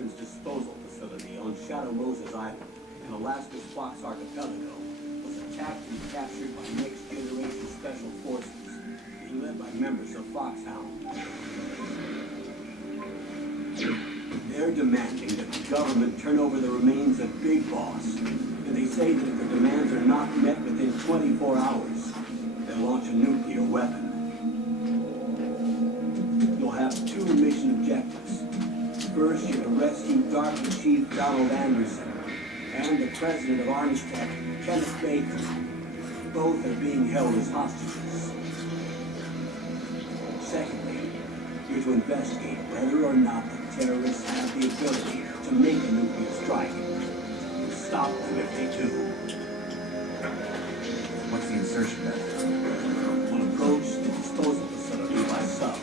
weapons disposal facility on Shadow Moses Island in Alaska's Fox Archipelago was attacked and captured by Next Generation Special Forces, being led by members of Foxhound. They're demanding that the government turn over the remains of Big Boss, and they say that if the demands are not met within 24 hours, they'll launch a nuclear weapon. You'll have two mission objectives. First, you're to rescue Dark Chief Donald Anderson and the president of Armstead, Kenneth Baker. Both are being held as hostages. Secondly, you're to investigate whether or not the terrorists have the ability to make a nuclear strike. Stop them if they do. What's the insertion method? We'll approach the disposal facility by sub.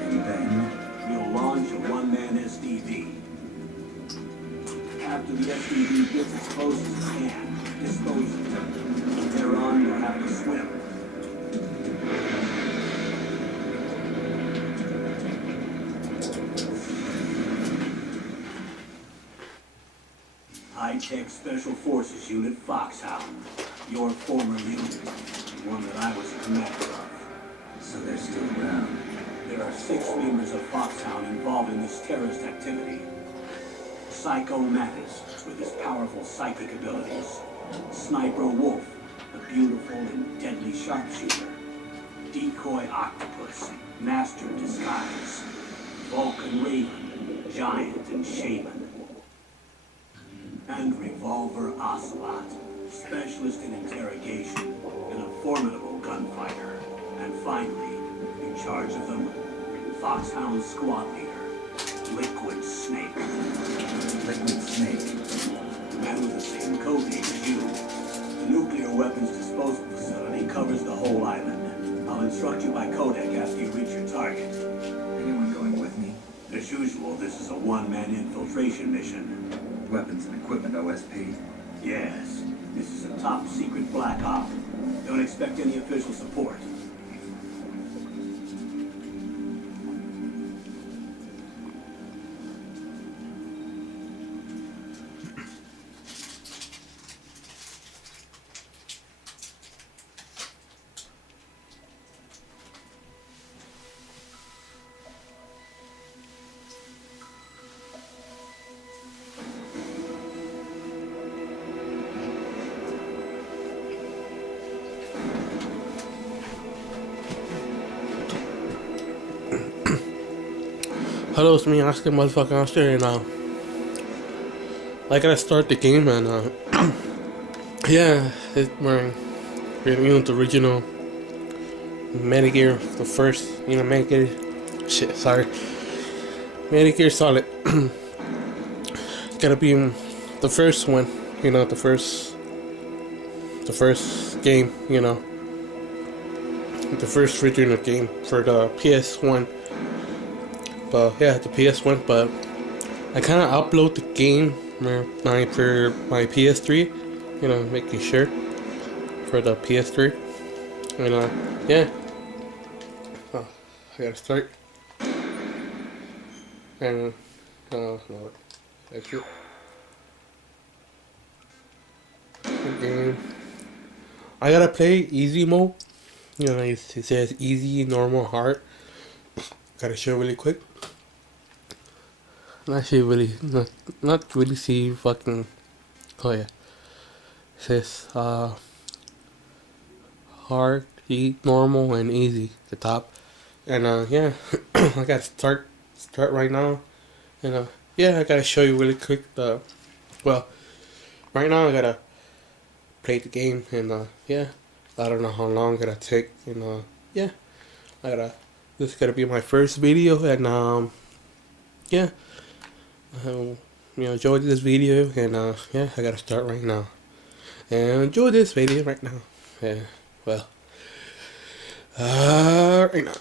And then? We'll launch a one-man SDV. After the SDV gets as close as it can, dispose of them. From there on, you'll have to swim. High-Tech Special Forces Unit Foxhound. Your former unit. One that I was a commander of. So they're still around. There are 6 members of Foxhound involved in this terrorist activity. Psycho Mattis, with his powerful psychic abilities. Sniper Wolf, the beautiful and deadly sharpshooter. Decoy Octopus, master of disguise. Vulcan Raven, giant and shaman. And Revolver Ocelot, specialist in interrogation and a formidable gunfighter. And finally, in charge of them, Foxhound squad leader, Liquid Snake. Liquid Snake? The man with the same code name as you. The nuclear weapons disposal facility covers the whole island. I'll instruct you by codec after you reach your target. Anyone going with me? As usual, this is a one-man infiltration mission. Weapons and equipment OSP? Yes. This is a top-secret black op. Don't expect any official support. Hello, it's me, Oscar motherfucking Oscar, and I gotta start the game, and yeah, we're the original Metal Gear, the first, Metal Gear, Metal Gear Solid. Gotta be the first one, the first game, the first original game for the PS1. But yeah, the PS1. But I kind of upload the game for my PS3, making sure for the PS3. And yeah, I gotta start. And no, exit. And I gotta play easy mode. It says easy, normal, hard. Gotta show really quick. Actually, really not really see fucking. Oh yeah, it says hard, normal, and easy. The top, and yeah, I gotta start right now, and yeah, I gotta show you really quick. Well, right now I gotta play the game, and yeah, I don't know how long it's gonna take, and yeah, this is gonna be my first video, and yeah, enjoy this video, and yeah, I gotta start right now, and enjoy this video right now. Yeah, well, right now.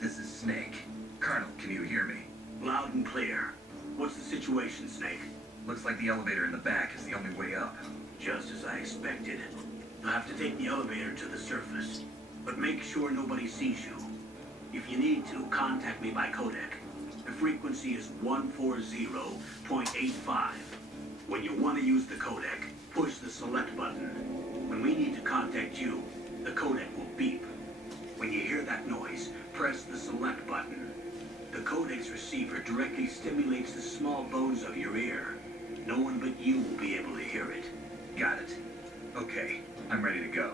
This is Snake. Colonel, can you hear me? Loud and clear. What's the situation, Snake? Looks like the elevator in the back is the only way up. Just as I expected. You'll have to take the elevator to the surface, but make sure nobody sees you. If you need to, contact me by codec. The frequency is 140.85. When you want to use the codec, push the select button. When we need to contact you, the codec will beep. When you hear that noise, press the select button. The codec's receiver directly stimulates the small bones of your ear. No one but you will be able to hear it. Got it. Okay, I'm ready to go.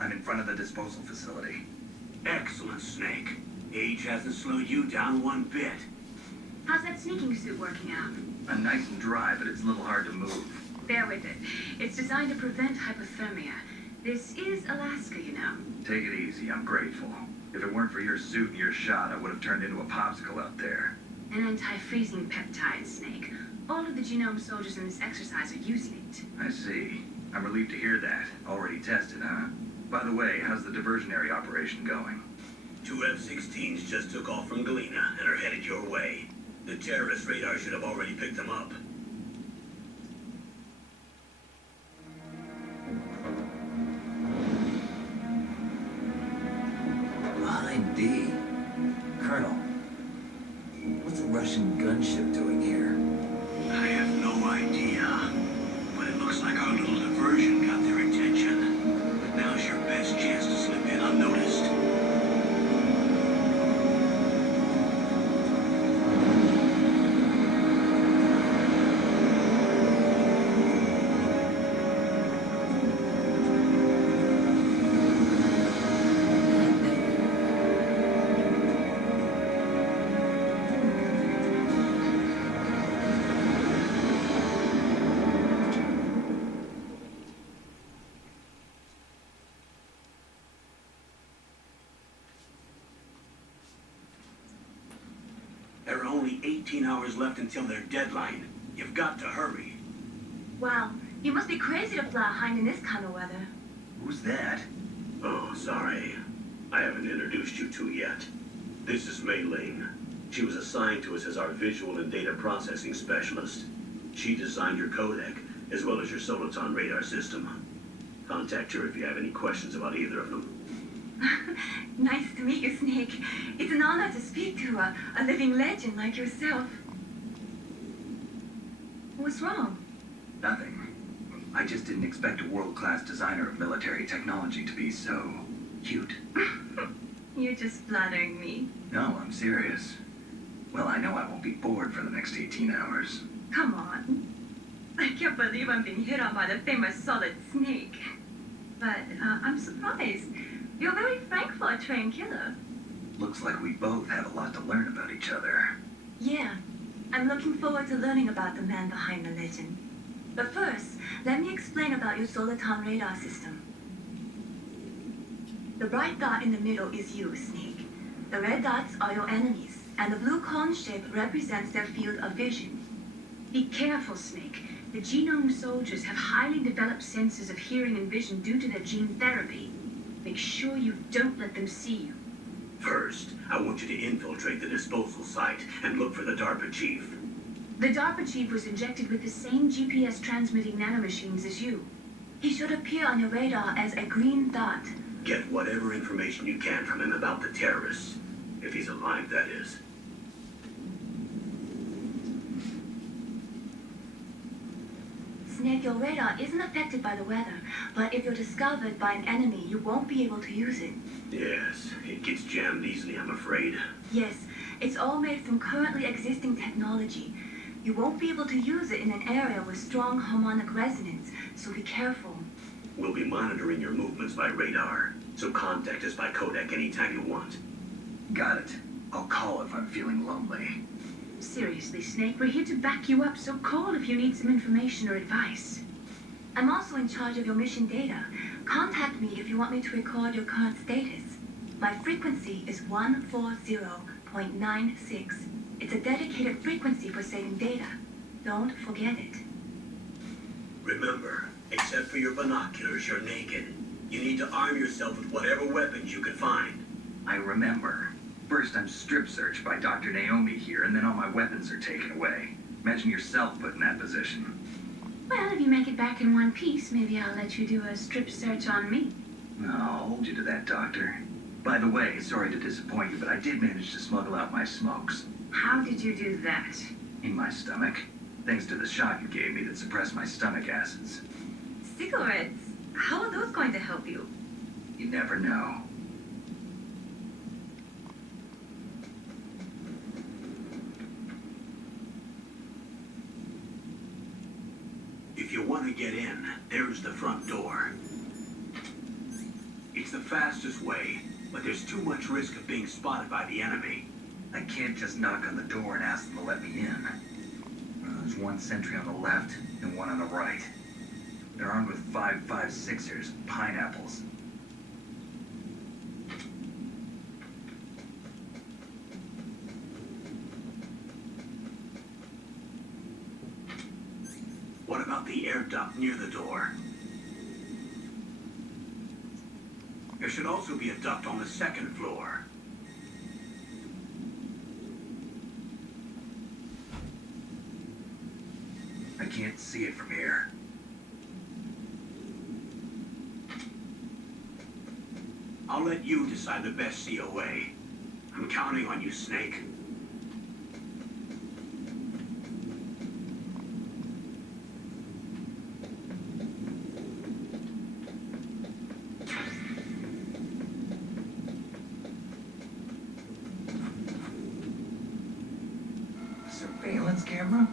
I'm in front of the disposal facility. Excellent, Snake. Age hasn't slowed you down one bit. How's that sneaking suit working out? I'm nice and dry, but it's a little hard to move. Bear with it. It's designed to prevent hypothermia. This is Alaska, you know. Take it easy, I'm grateful. If it weren't for your suit and your shot, I would have turned into a popsicle out there. An anti-freezing peptide, Snake. All of the genome soldiers in this exercise are using it. I see. I'm relieved to hear that. Already tested, huh? By the way, how's the diversionary operation going? 2 F-16s just took off from Galena and are headed your way. The terrorist radar should have already picked them up. Behind D. Colonel, what's a Russian gunship doing here? I have no idea, but it looks like our little diversion got their attention. But now's your best chance to slip in unnoticed. There are only 18 hours left until their deadline. You've got to hurry. Wow, you must be crazy to fly hind in this kind of weather. Who's that? Oh, sorry. I haven't introduced you to yet. This is Mei Ling. She was assigned to us as our visual and data processing specialist. She designed your codec, as well as your Soliton radar system. Contact her if you have any questions about either of them. Nice to meet you, Snake. It's an honor to speak to a living legend like yourself. What's wrong? Nothing. I just didn't expect a world-class designer of military technology to be so cute. You're just flattering me. No, I'm serious. Well, I know I won't be bored for the next 18 hours. Come on. I can't believe I'm being hit on by the famous Solid Snake. But I'm surprised. You're very frank for a trained killer. Looks like we both have a lot to learn about each other. Yeah, I'm looking forward to learning about the man behind the legend. But first, let me explain about your Soliton radar system. The bright dot in the middle is you, Snake. The red dots are your enemies, and the blue cone shape represents their field of vision. Be careful, Snake. The genome soldiers have highly developed senses of hearing and vision due to their gene therapy. Make sure you don't let them see you. First, I want you to infiltrate the disposal site and look for the DARPA chief. The DARPA chief was injected with the same GPS transmitting nanomachines as you. He should appear on your radar as a green dot. Get whatever information you can from him about the terrorists. If he's alive, that is. Snake, your radar isn't affected by the weather, but if you're discovered by an enemy, you won't be able to use it. Yes, it gets jammed easily, I'm afraid. Yes, it's all made from currently existing technology. You won't be able to use it in an area with strong harmonic resonance, so be careful. We'll be monitoring your movements by radar, so contact us by codec anytime you want. Got it. I'll call if I'm feeling lonely. Seriously, Snake, we're here to back you up, so call if you need some information or advice. I'm also in charge of your mission data. Contact me if you want me to record your current status. My frequency is 140.96. It's a dedicated frequency for saving data. Don't forget it. Remember, except for your binoculars, you're naked. You need to arm yourself with whatever weapons you can find. I remember. First, I'm strip searched by Dr. Naomi here, and then all my weapons are taken away. Imagine yourself put in that position. Well, if you make it back in one piece, maybe I'll let you do a strip search on me. No, I'll hold you to that, Doctor. By the way, sorry to disappoint you, but I did manage to smuggle out my smokes. How did you do that? In my stomach. Thanks to the shot you gave me that suppressed my stomach acids. Cigarettes? How are those going to help you? You never know. If you want to get in, there's the front door. It's the fastest way, but there's too much risk of being spotted by the enemy. I can't just knock on the door and ask them to let me in. There's one sentry on the left and one on the right. They're armed with 5.56ers, pineapples. What about the air duct near the door? There should also be a duct on the second floor. I can't see it from here. I'll let you decide the best COA. I'm counting on you, Snake. Surveillance camera?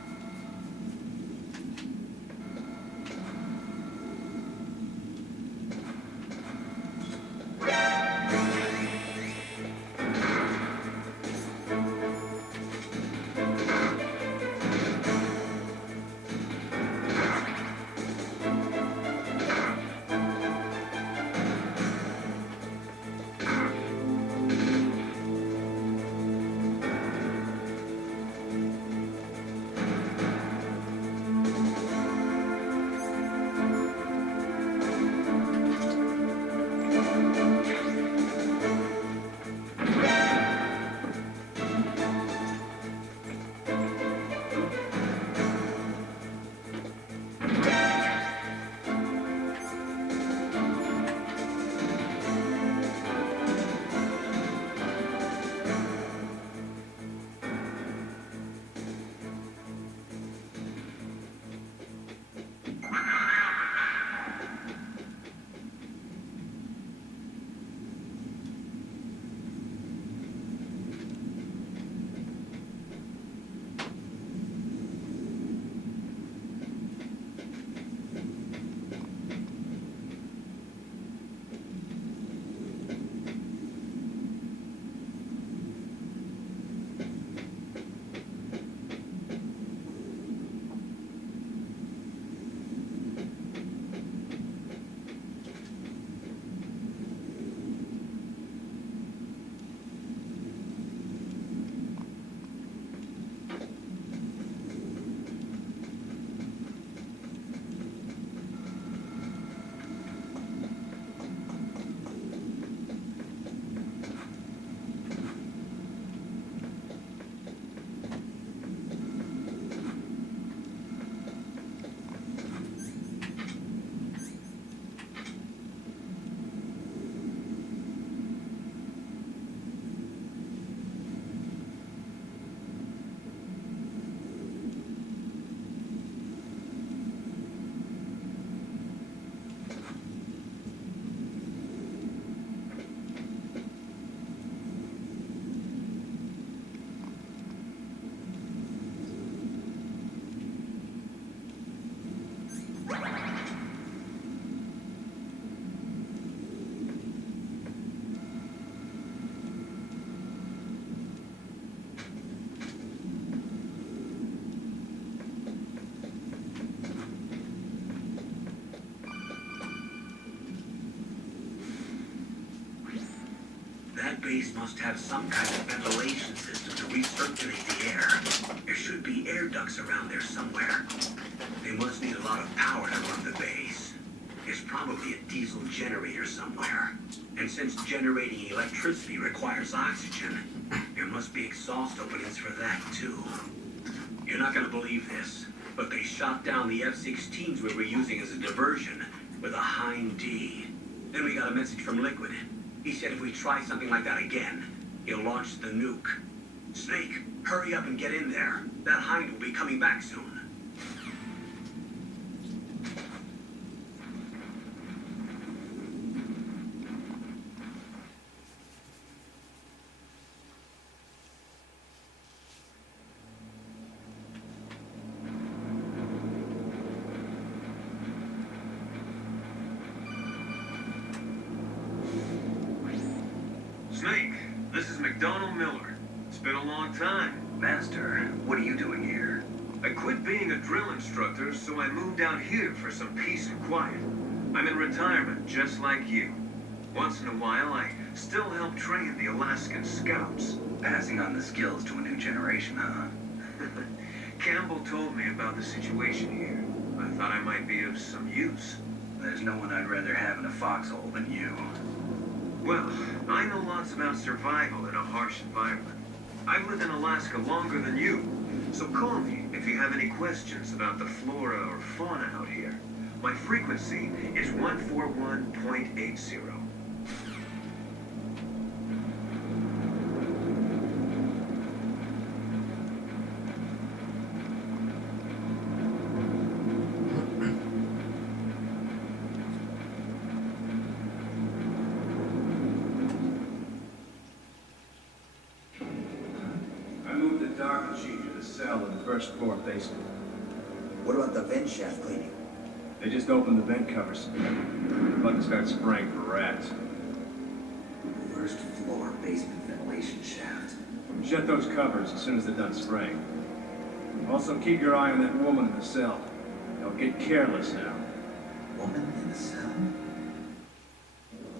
That base must have some kind of ventilation system to recirculate the air. There should be air ducts around there somewhere. They must need a lot of power to run the base. There's probably a diesel generator somewhere. And since generating electricity requires oxygen, there must be exhaust openings for that too. You're not gonna believe this, but they shot down the F-16s we were using as a diversion with a Hind D. Then we got a message from Liquid. He said if we try something like that again, he'll launch the nuke. Snake, hurry up and get in there. That Hind will be coming back soon. This is McDonald Miller. It's been a long time. Master, what are you doing here? I quit being a drill instructor, so I moved out here for some peace and quiet. I'm in retirement, just like you. Once in a while, I still help train the Alaskan Scouts. Passing on the skills to a new generation, huh? Campbell told me about the situation here. I thought I might be of some use. There's no one I'd rather have in a foxhole than you. Well, I know lots about survival in a harsh environment. I've lived in Alaska longer than you, so call me if you have any questions about the flora or fauna out here. My frequency is 141.80. I moved the doctor chief to the cell in the first floor basement. What about the vent shaft cleaning? They just opened the vent covers. About to start spraying for rats. First floor basement ventilation shaft. Shut those covers as soon as they're done spraying. Also keep your eye on that woman in the cell. Don't get careless now. Woman in the cell?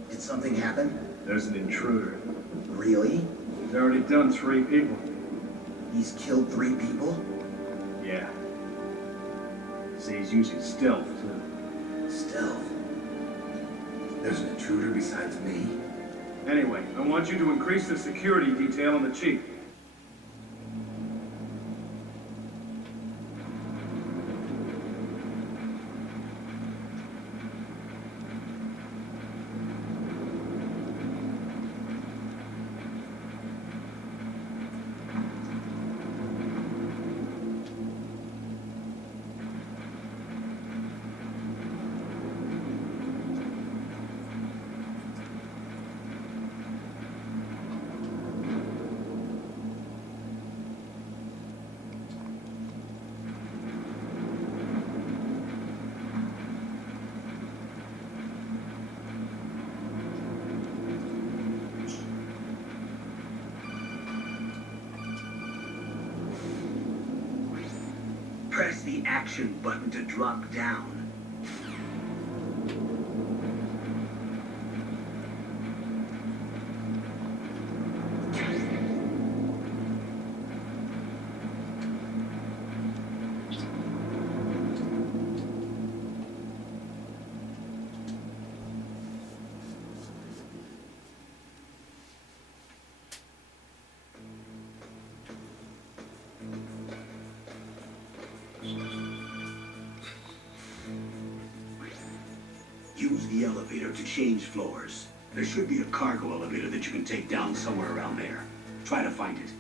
Did something happen? There's an intruder. Really? He's already done 3 people. He's killed 3 people? Yeah. See, he's using stealth, too. Stealth. There's an intruder besides me? Anyway, I want you to increase the security detail on the chief. Press the action button to drop down. Use the elevator to change floors. There should be a cargo elevator that you can take down somewhere around there. Try to find it.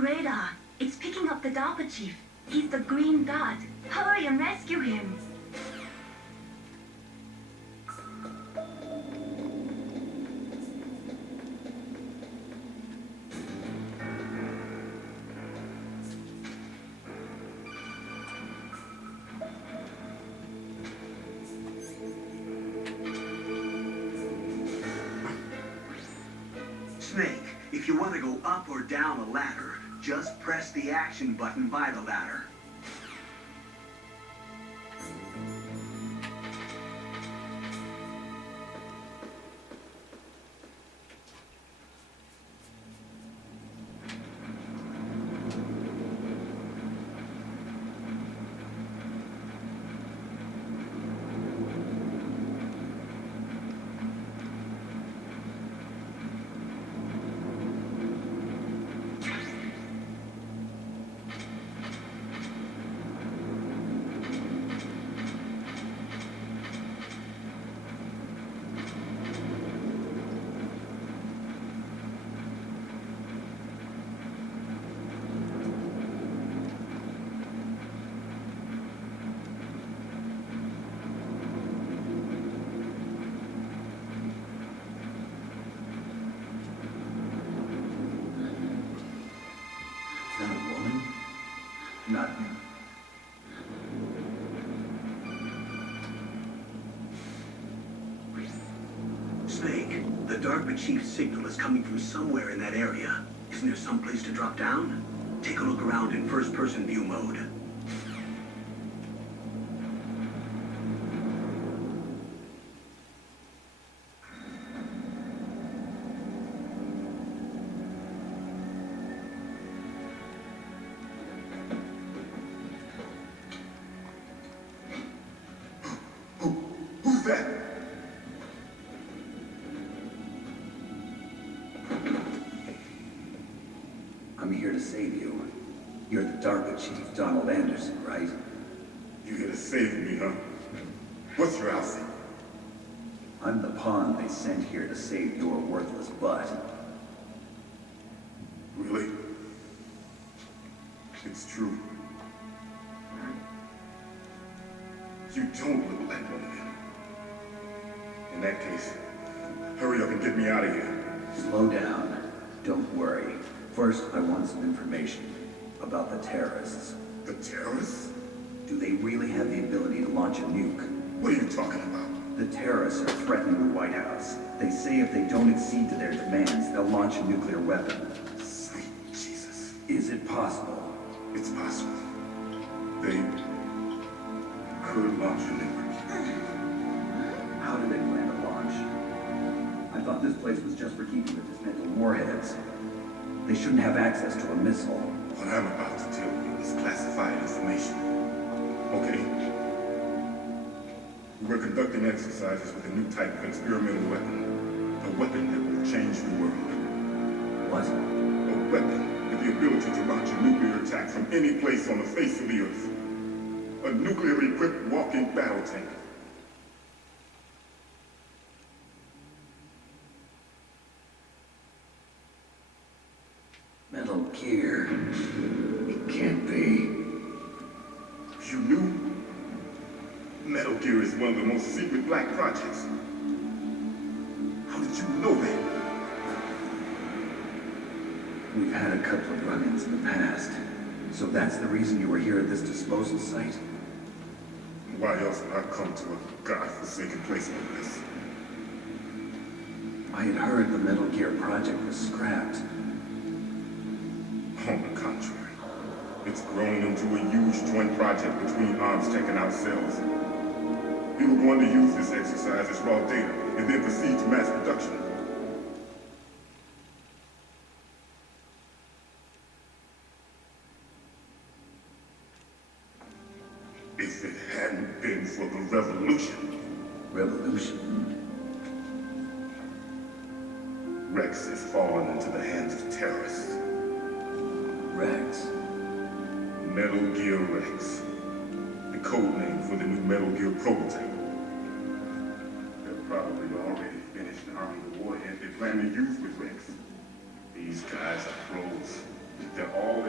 radar. It's picking up the DARPA chief. He's the green dot. Hurry and rescue him. Snake, if you want to go up or down a ladder, just press the action button by the ladder. Is that a woman? Not. Snake, the DARPA chief's signal is coming from somewhere in that area. Isn't there some place to drop down? Take a look around in first-person view mode. Who's that? I'm here to save you. You're the DARPA chief, Donald Anderson, right? You here to save me, huh? What's your outfit? I'm the pawn they sent here to save your worthless butt. Really? It's true. You don't look like one of them. In that case, hurry up and get me out of here. Slow down. Don't worry. First, I want some information about the terrorists. The terrorists? Do they really have the ability to launch a nuke? What are you talking about? The terrorists are threatening the White House. They say if they don't accede to their demands, they'll launch a nuclear weapon. Sweet Jesus. Is it possible? It's possible. They could launch a nuke. How do they plan to launch? I thought this place was just for keeping the dismantled warheads. They shouldn't have access to a missile. What I'm about to tell you is classified information. Okay? We're conducting exercises with a new type of experimental weapon. A weapon that will change the world. What? A weapon with the ability to launch a nuclear attack from any place on the face of the earth. A nuclear-equipped walking battle tank. Metal Gear. It can't be. You knew? Metal Gear is one of the most secret black projects. How did you know that? We've had a couple of run-ins in the past. So that's the reason you were here at this disposal site? Why else would I come to a godforsaken place like this? I had heard the Metal Gear project was scrapped. On the contrary, it's grown into a huge joint project between Armstech and ourselves. We were going to use this exercise as raw data and then proceed to mass production. If it hadn't been for the revolution, Revolution? Rex has fallen into the hands of terrorists. Rex? Metal Gear Rex. The code name for the new Metal Gear prototype. They're probably already finished arming the warhead they plan to use with Rex. These guys are pros. They're all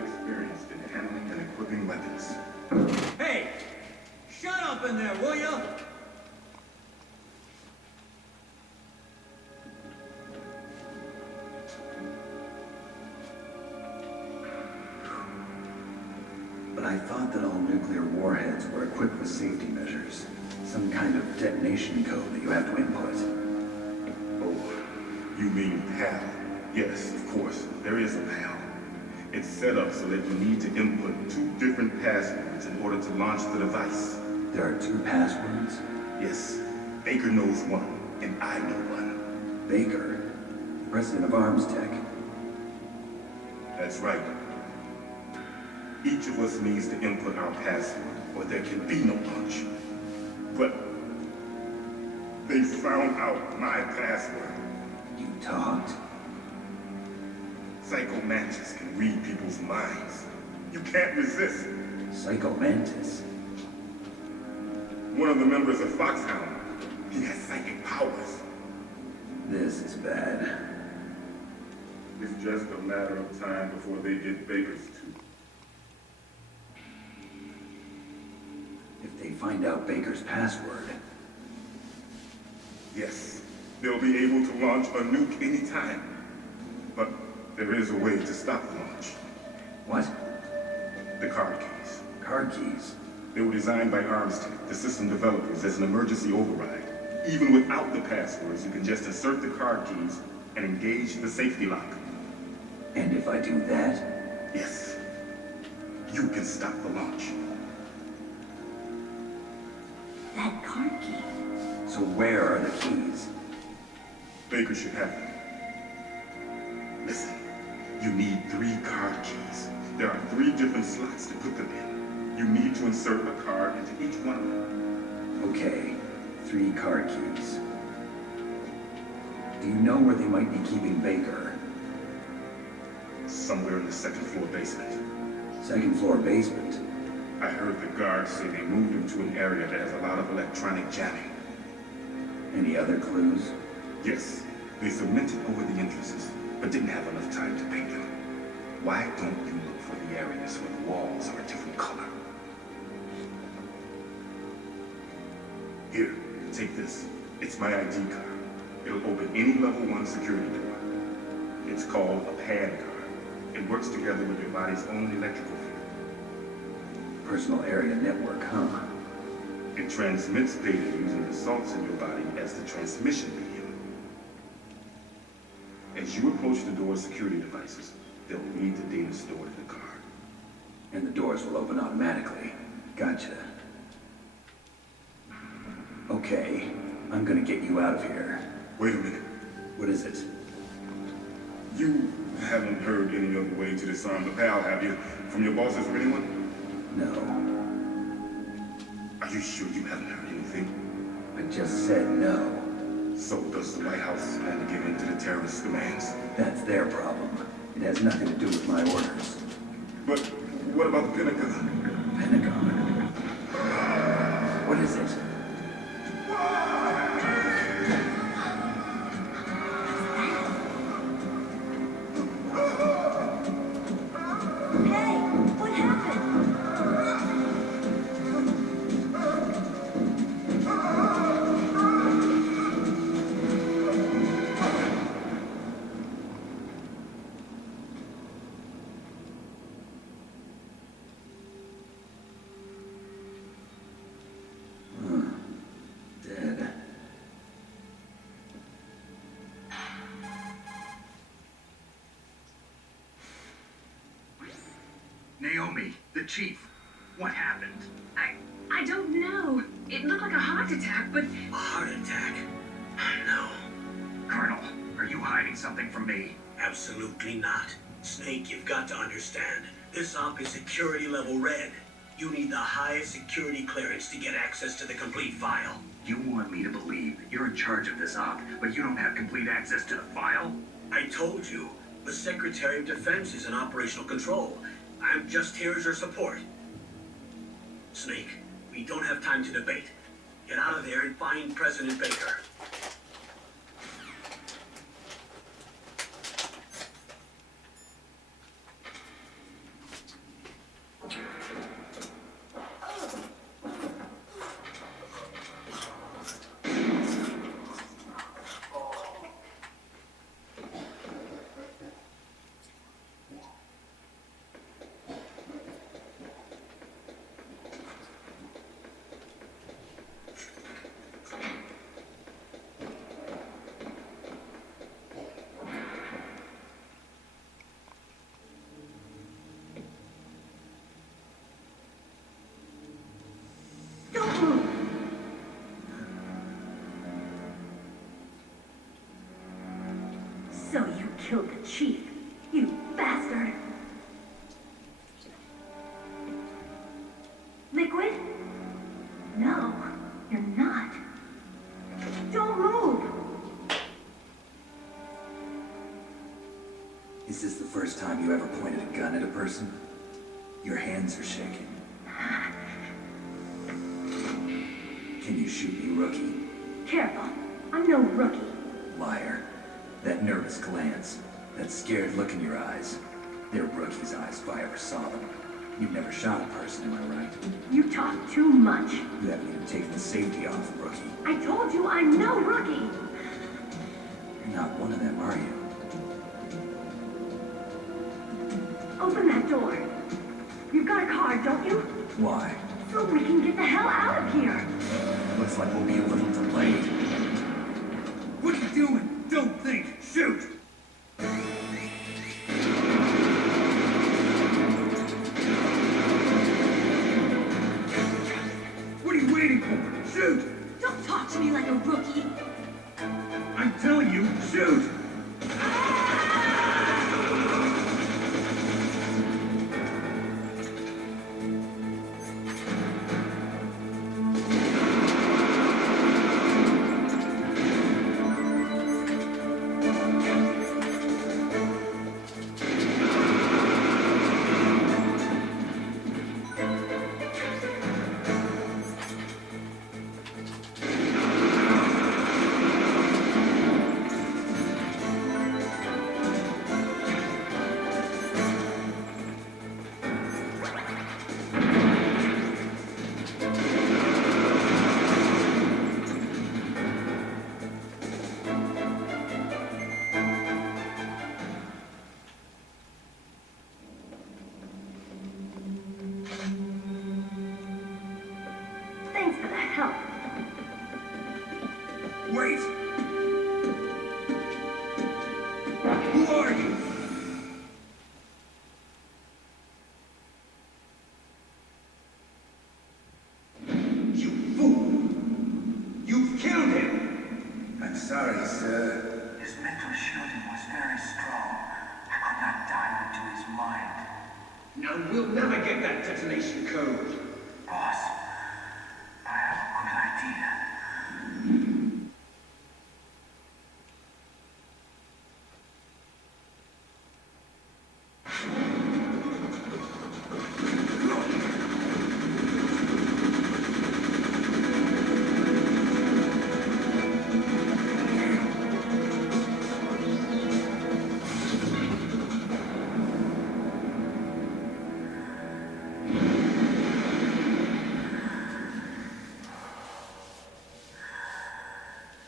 up in there, will you? But I thought that all nuclear warheads were equipped with safety measures. Some kind of detonation code that you have to input. Oh, you mean PAL? Yes, of course. There is a PAL. It's set up so that you need to input 2 different passwords in order to launch the device. There are 2 passwords? Yes. Baker knows one, and I know one. Baker, the president of Arms Tech. That's right. Each of us needs to input our password, or there can be no launch. But they found out my password. You talked? Psycho Mantis can read people's minds. You can't resist. Psycho Mantis? One of the members of Foxhound, he has psychic powers. This is bad. It's just a matter of time before they get Baker's too. If they find out Baker's password. Yes, they'll be able to launch a nuke anytime. But there is a way to stop the launch. What? The card keys. Card keys? They were designed by Arms Tech, the system developers, as an emergency override. Even without the passwords, you can just insert the card keys and engage the safety lock. And if I do that? Yes. You can stop the launch. That card key. So where are the keys? Baker should have them. Listen, you need 3 card keys. There are 3 different slots to put them in. You need to insert a card into each one of them. Okay, 3 card keys. Do you know where they might be keeping Baker? Somewhere in the 2nd floor basement. 2nd floor basement? I heard the guards say they moved him to an area that has a lot of electronic jamming. Any other clues? Yes, they cemented over the entrances, but didn't have enough time to paint them. Why don't you look for the areas where the walls are a different color? Here, take this. It's my ID card. It'll open any level 1 security door. It's called a PAN card. It works together with your body's own electrical field. Personal area network, huh? It transmits data using the salts in your body as the transmission medium. As you approach the door's security devices, they'll read the data stored in the card. And the doors will open automatically. Gotcha. Okay, I'm gonna get you out of here. Wait a minute. What is it? You haven't heard any other way to disarm the PAL, have you? From your bosses or anyone? No, Are you sure you haven't heard anything? I just said no. So does the White House plan to give in to the terrorist demands? That's their problem. It has nothing to do with my orders. But what about the Pentagon? Pentagon? What is it? Hey, what happened? Dead. Naomi, the chief. What happened? I don't know. It looked like a heart attack, but A heart attack? No, Colonel, are you hiding something from me? absolutely not. Snake, you've got to understand. This op is security level red. You need the highest security clearance to get access to the complete file. You want me to believe you're in charge of this op, but you don't have complete access to the file? I told you, the Secretary of Defense is in operational control. I'm just here as your support. Snake, we don't have time to debate. Get out of there and find President Baker. killed the chief. You bastard! Liquid? No, you're not. Don't move! Is this the first time you ever pointed a gun at a person? Your hands are shaking. Can you shoot me, rookie? Careful, I'm no rookie. Liar. That nervous glance, that scared look in your eyes. They're rookie's eyes if I ever saw them. You've never shot a person, am I right? You talk too much. You haven't even taken the safety off, rookie. I told you I'm no rookie! You're not one of them, are you? Open that door. You've got a card, don't you? Why? So we can get the hell out of here. Looks like we'll be a little delayed. What are you doing? Don't think. Shoot! What are you waiting for? Shoot! Don't talk to me like a rookie. I'm telling you, shoot! Thanks for the help. Wait! Who are you? You fool! You've killed him! I'm sorry, sir. His mental shielding was very strong. I could not dive into his mind. Now we'll never get that detonation code. Boss, I have a good idea.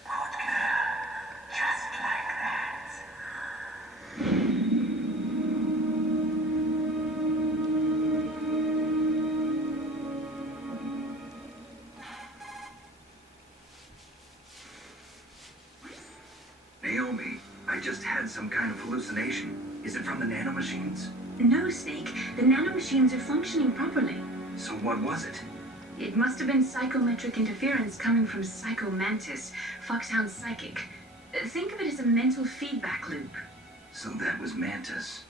Good girl. Just like that. Naomi, I just had some kind of hallucination. Is it from the nanomachines? No, Snake. The nanomachines are functioning properly. So what was it? It must have been psychometric interference coming from Psycho Mantis, Foxhound Psychic. Think of it as a mental feedback loop. So that was Mantis.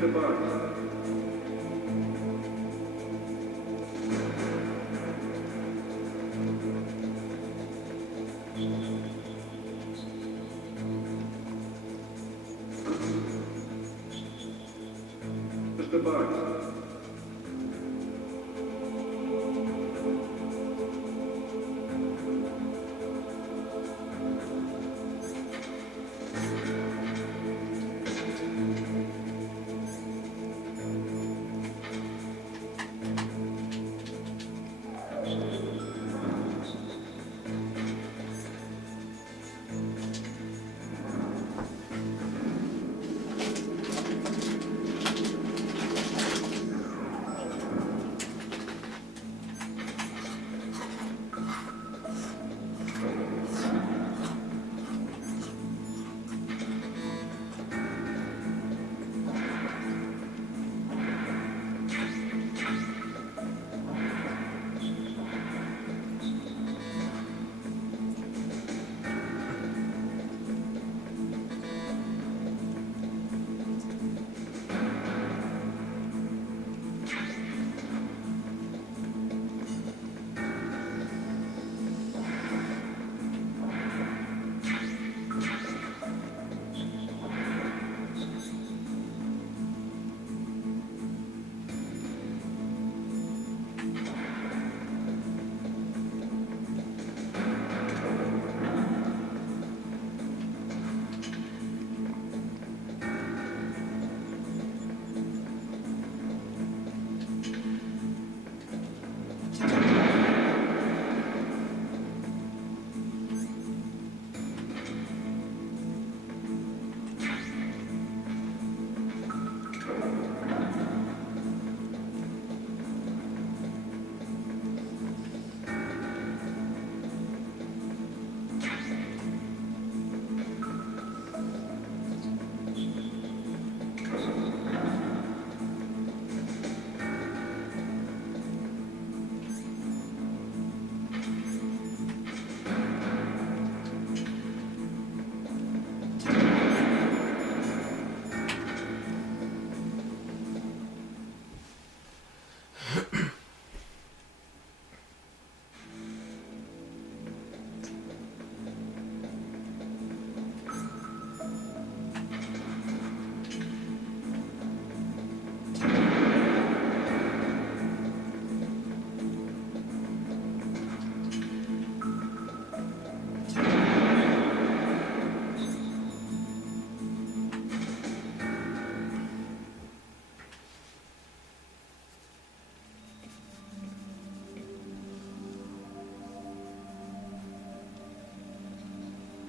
Mr. Bugs. Mr. Bugs.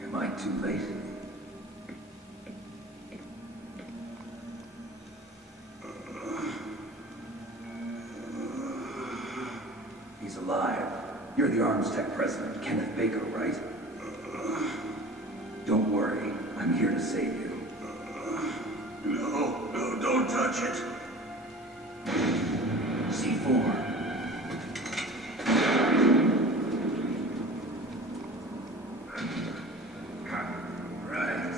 Am I too late? He's alive. You're the Arms Tech president, Kenneth Baker, right? Don't worry. I'm here to save you. No, don't touch it. C4. Right.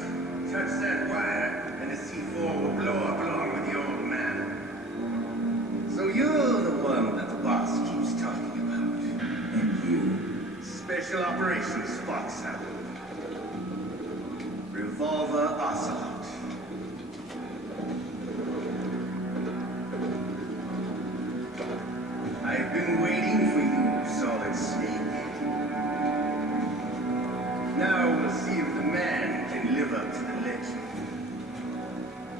Touch that wire, and the C4 will blow up along with the old man. So you're the one that the boss keeps talking about. And you. Special Operations Foxhound. Revolver Ocelot. I've been waiting for you, Solid Snake. Now we'll see if the man can live up to the legend.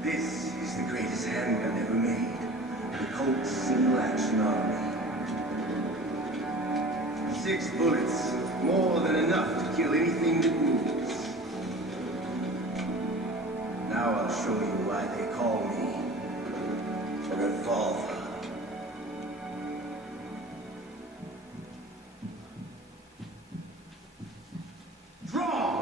This is the greatest handgun ever made. The Colt Single Action Army. 6 bullets, more than enough to kill anything that moves. Now I'll show you why they call me Revolver. Draw!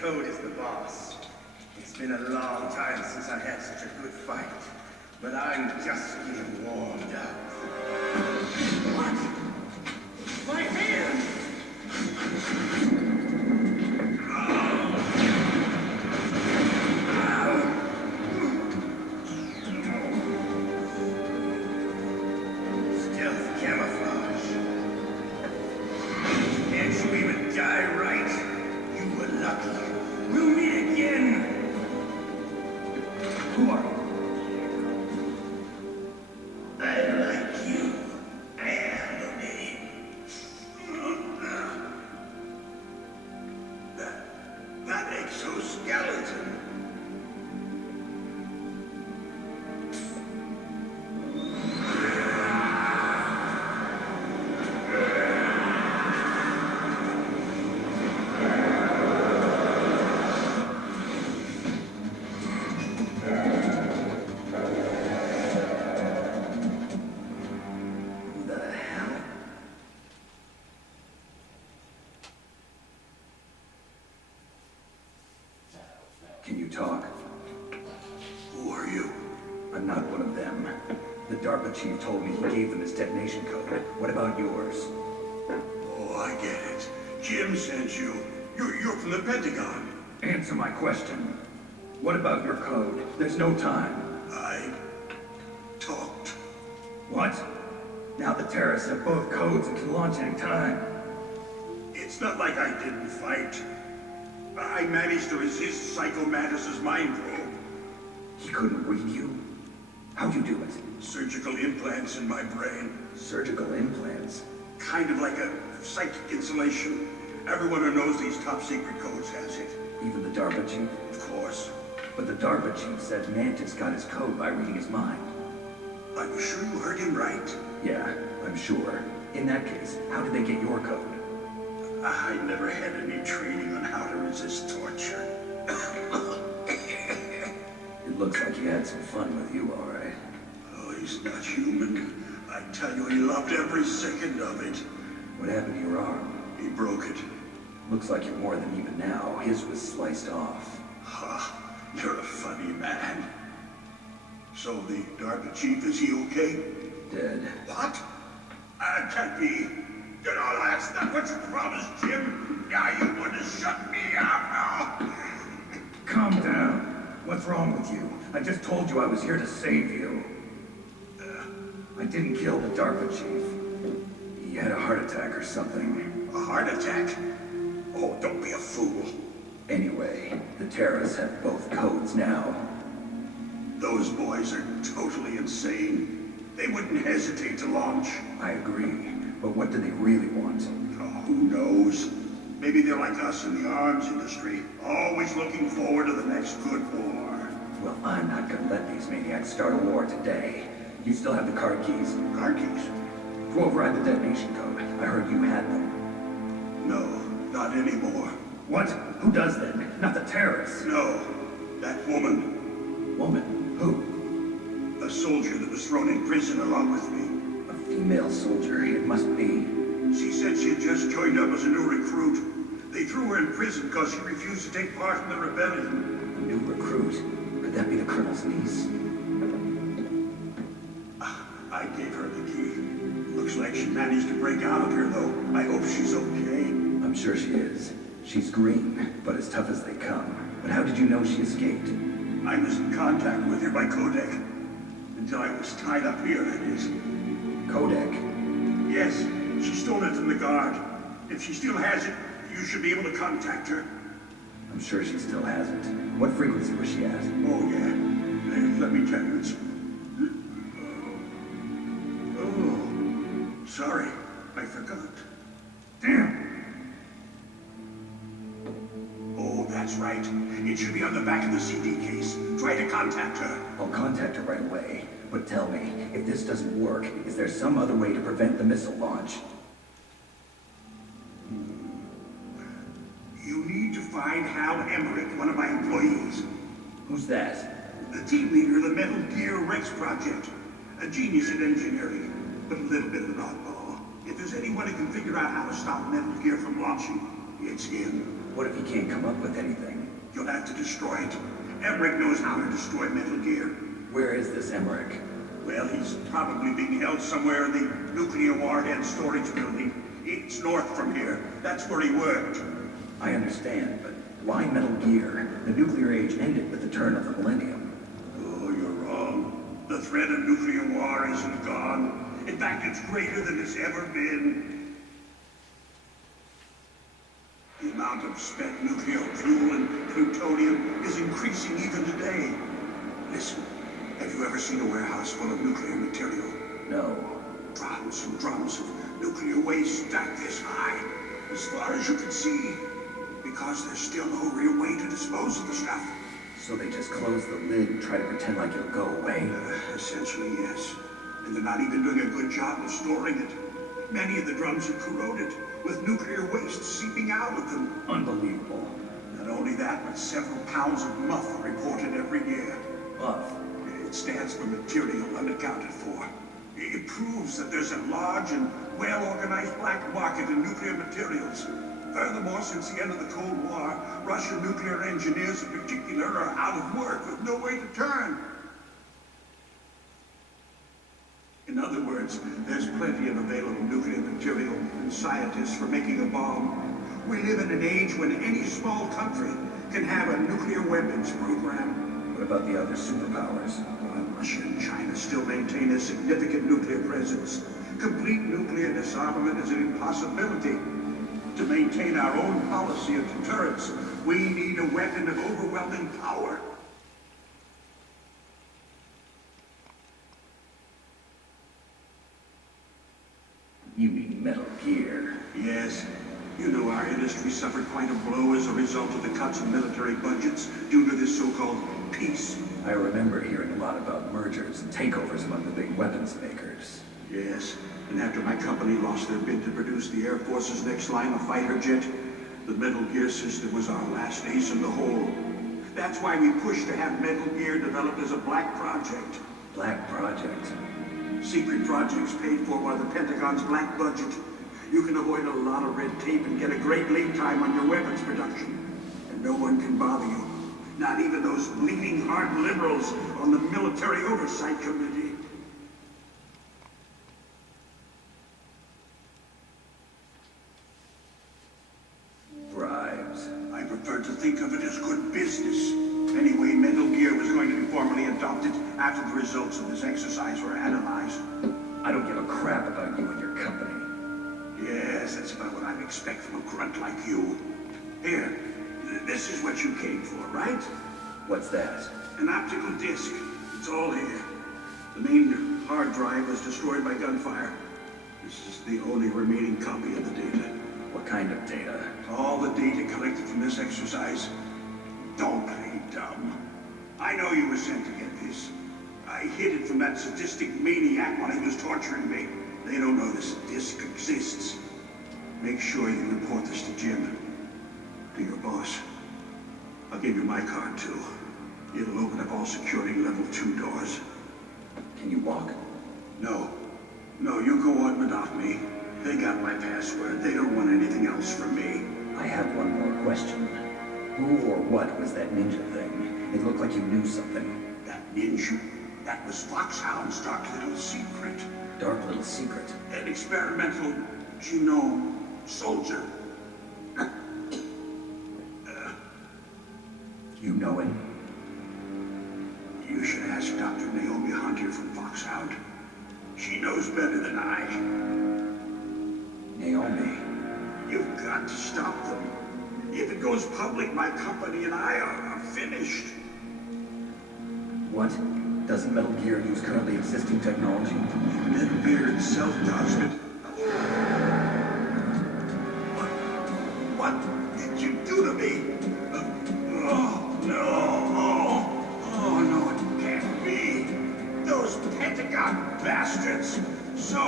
Code is the boss. It's been a long time since I had such a good fight, but I'm just getting warmed up. What? My hand! Stealth camouflage. Can't you even die right? You were lucky. We'll meet again. Who are you? I like you. I have no name. That exoskeleton. Who the hell? Can you talk? Who are you? I'm not one of them. The DARPA chief told me he gave them his detonation code. What about yours? Oh, I get it. Jim sent you. You're from the Pentagon. Answer my question. What about your code? There's no time. I talked. What? Now the terrorists have both codes and can launch any time. It's not like I didn't fight. I managed to resist Psycho Mattis's mind probe. He couldn't read you? How'd you do it? Surgical implants in my brain. Surgical implants? Kind of like a psychic insulation. Everyone who knows these top secret codes has it. Even the DARPA chief? Of course. But the DARPA chief said Mantis got his code by reading his mind. Are you sure you heard him right? Yeah, I'm sure. In that case, how did they get your code? I never had any training on how to resist torture. It looks like he had some fun with you, all right. Oh, he's not human. I tell you, he loved every second of it. What happened to your arm? He broke it. Looks like you're more than even now. His was sliced off. Ha, you're a funny man. So the DARPA chief, is he okay? Dead. What? Can't be. You know, that's not what you promised, Jim. Now you want to shut me up. Calm down. What's wrong with you? I just told you I was here to save you. I didn't kill the DARPA chief. He had a heart attack or something. A heart attack? Oh, don't be a fool. Anyway, the terrorists have both codes now. Those boys are totally insane. They wouldn't hesitate to launch. I agree. But what do they really want? Oh, who knows? Maybe they're like us in the arms industry, always looking forward to the next good war. Well, I'm not gonna let these maniacs start a war today. You still have the car keys? Car keys? Go override the detonation code. I heard you had them. No, not anymore. What? Who does then? Not the terrorists. No, that woman. Woman? Who? A soldier that was thrown in prison along with me. A female soldier. It must be. She said she had just joined up as a new recruit. They threw her in prison because she refused to take part in the rebellion. A new recruit? Could that be the colonel's niece? I gave her the key. Looks like she managed to break out of here, though. I hope she's okay. I'm sure she is. She's green, but as tough as they come. But how did you know she escaped? I was in contact with her by codec. Until I was tied up here, that is. Codec? Yes, she stole it from the guard. If she still has it, you should be able to contact her. I'm sure she still has it. What frequency was she at? Oh, yeah. Let me tell you, it's... Oh, sorry. I forgot. Damn! Oh, that's right. It should be on the back of the CD case. Try to contact her. I'll contact her right away. But tell me, if this doesn't work, is there some other way to prevent the missile launch? You need to find Hal Emmerich, one of my employees. Who's that? The team leader of the Metal Gear Rex project. A genius at engineering, but a little bit of an oddball. If there's anyone who can figure out how to stop Metal Gear from launching, It's him. What if he can't come up with anything? You'll have to destroy it. Emmerich knows how to destroy Metal Gear. Where is this Emmerich? Well, he's probably being held somewhere in the nuclear warhead storage building. It's north from here. That's where he worked. I understand, but why Metal Gear? The nuclear age ended with the turn of the millennium. Oh, you're wrong. The threat of nuclear war isn't gone. In fact, it's greater than it's ever been. The amount of spent nuclear fuel and plutonium is increasing even today. Listen, have you ever seen a warehouse full of nuclear material? No. Drums and drums of nuclear waste stacked this high, as far as you can see, because there's still no real way to dispose of the stuff. So they just close the lid and try to pretend like it'll go away? Essentially, yes. And they're not even doing a good job of storing it. Many of the drums are corroded, with nuclear waste seeping out of them. Unbelievable. Not only that, but several pounds of muff are reported every year. Muff? It stands for material unaccounted for. It proves that there's a large and well-organized black market in nuclear materials. Furthermore, since the end of the Cold War, Russian nuclear engineers in particular are out of work with no way to turn. In other words, there's plenty of available nuclear material and scientists for making a bomb. We live in an age when any small country can have a nuclear weapons program. What about the other superpowers? Russia and China still maintain a significant nuclear presence. Complete nuclear disarmament is an impossibility. To maintain our own policy of deterrence, we need a weapon of overwhelming power. You mean Metal Gear? Yes. You know our industry suffered quite a blow as a result of the cuts in military budgets due to this so-called peace. I remember hearing a lot about mergers and takeovers among the big weapons makers. Yes, and after my company lost their bid to produce the Air Force's next line of fighter jet, the Metal Gear system was our last ace in the hole. That's why we pushed to have Metal Gear developed as a black project. Black project? Secret projects paid for by the Pentagon's black budget. You can avoid a lot of red tape and get a great lead time on your weapons production. And no one can bother you. Not even those bleeding heart liberals on the Military Oversight Committee. Bribes. I prefer to think of it as good business. Anyway, Metal Gear was going to be formally adopted after the results of this exercise were analyzed. I don't give a crap about you and your company. Yes, that's about what I'd expect from a grunt like you. Here, this is what you came for, right? What's that? An optical disc. It's all here. The main hard drive was destroyed by gunfire. This is the only remaining copy of the data. What kind of data? All the data collected from this exercise. Don't play dumb. I know you were sent to get this. I hid it from that sadistic maniac while he was torturing me. They don't know this disc exists. Make sure you report this to Jim. To your boss. I'll give you my card, too. It'll open up all security level 2 doors. Can you walk? No. No, you go on without me. They got my password. They don't want anything else from me. I have one more question. Who or what was that ninja thing? It looked like you knew something. That ninja? That was Foxhound's dark little secret. Dark little secret? An experimental genome soldier. You know him? You should ask Dr. Naomi Hunter from Foxhound. She knows better than I. Naomi? You've got to stop them. If it goes public, my company and I are finished. What? Doesn't Metal Gear use currently existing technology? Metal Gear itself does it. What did you do to me? Oh, no. Oh, no, it can't be. Those Pentagon bastards. So,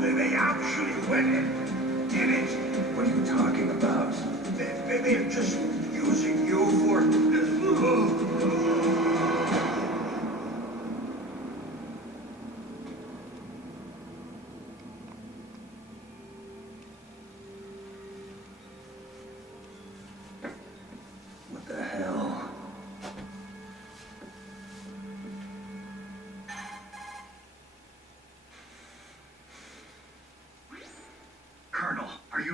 they actually went in, did it? What are you talking about? They're just using you for...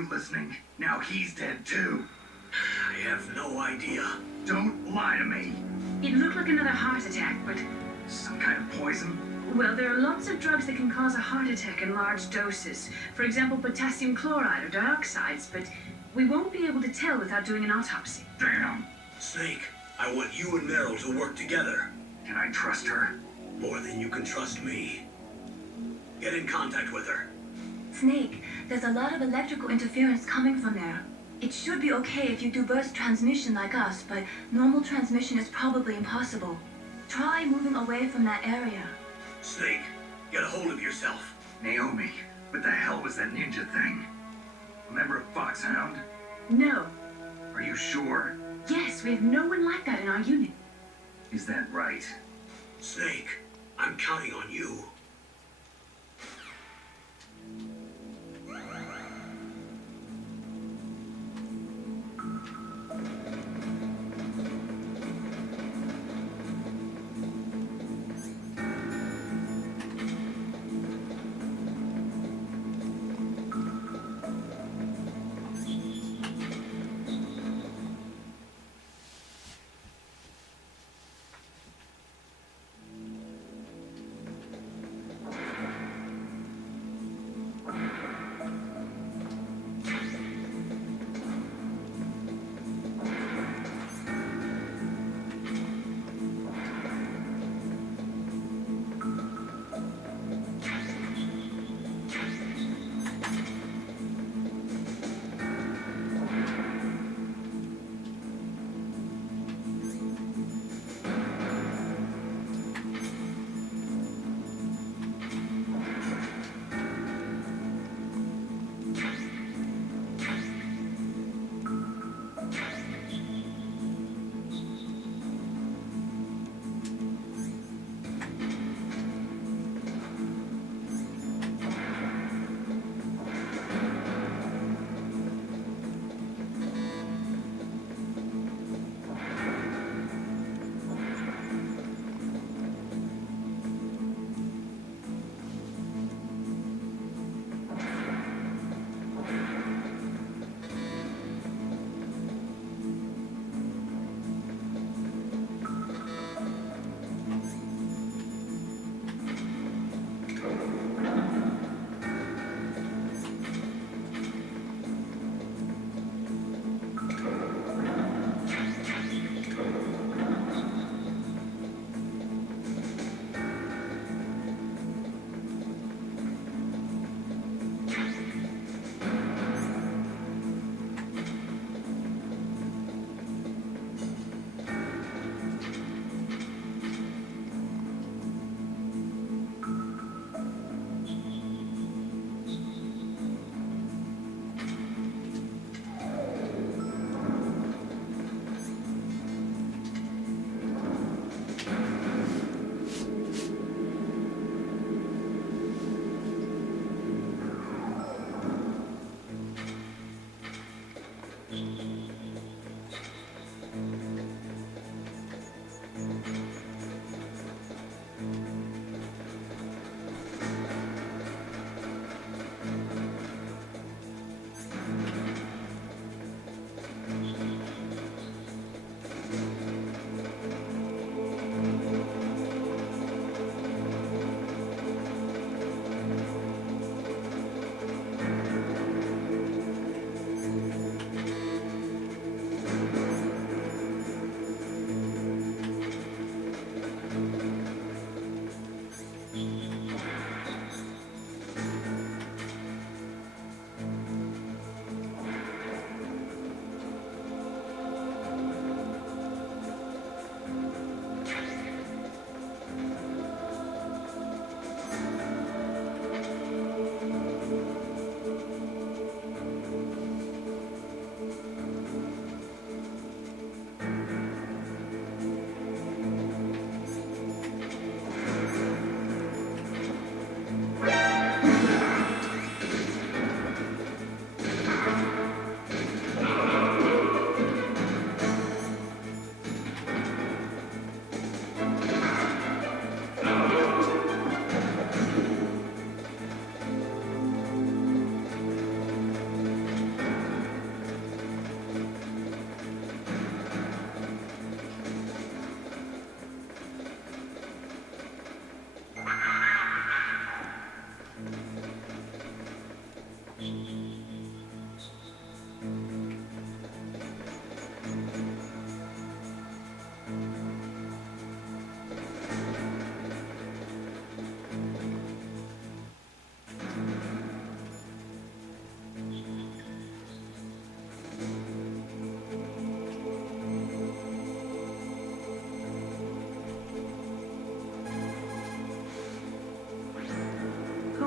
you listening? Now he's dead too. I have no idea. Don't lie to me. It looked like another heart attack, but... Some kind of poison? Well, there are lots of drugs that can cause a heart attack in large doses. For example, potassium chloride or dioxides, but we won't be able to tell without doing an autopsy. Damn. Snake, I want you and Meryl to work together. Can I trust her? More than you can trust me. Get in contact with her. Snake, there's a lot of electrical interference coming from there. It should be okay if you do burst transmission like us, but normal transmission is probably impossible. Try moving away from that area. Snake, get a hold of yourself. Naomi, what the hell was that ninja thing? A member of Foxhound? No. Are you sure? Yes, we have no one like that in our unit. Is that right? Snake, I'm counting on you.